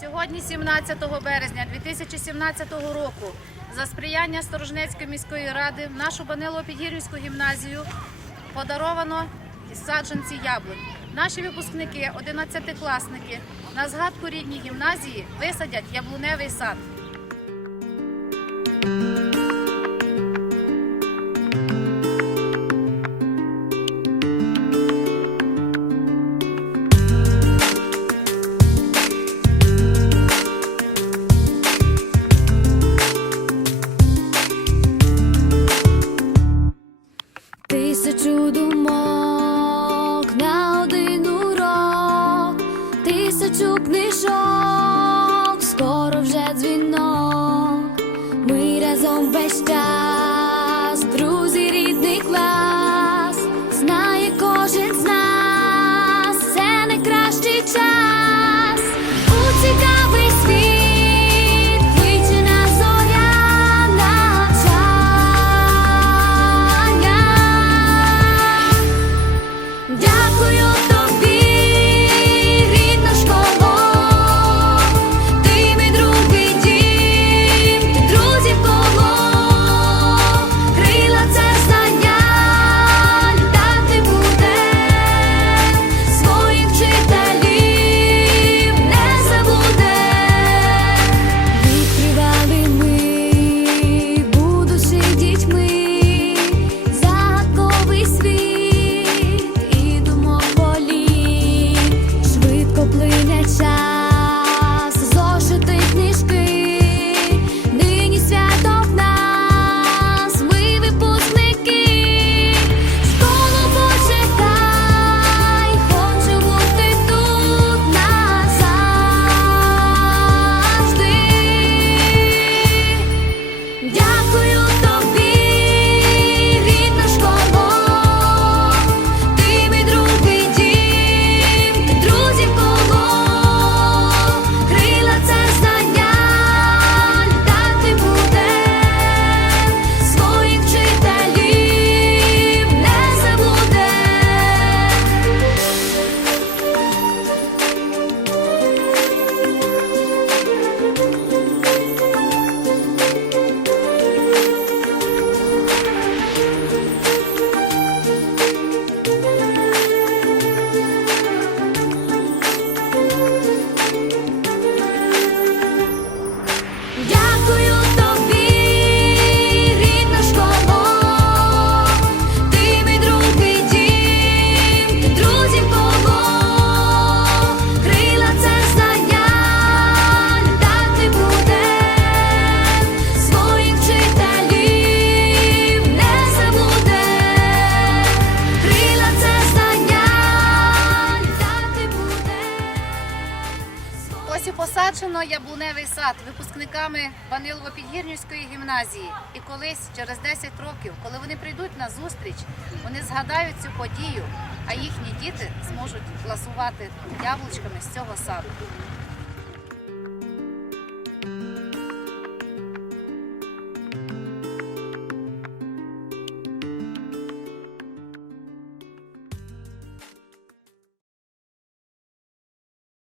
Сьогодні, 17 березня 2017 року, за сприяння Сторожнецької міської ради в нашу Банило-Підгірівську гімназію подаровано саджанці яблунь. Наші випускники, 11-класники, на згадку рідній гімназії висадять яблуневий сад. Тисячу скоро вже дзвінок. Ось і посаджено яблуневий сад випускниками Ванилово-Підгірнівської гімназії. І колись, через 10 років, коли вони прийдуть на зустріч, вони згадають цю подію, а їхні діти зможуть класувати яблучками з цього саду.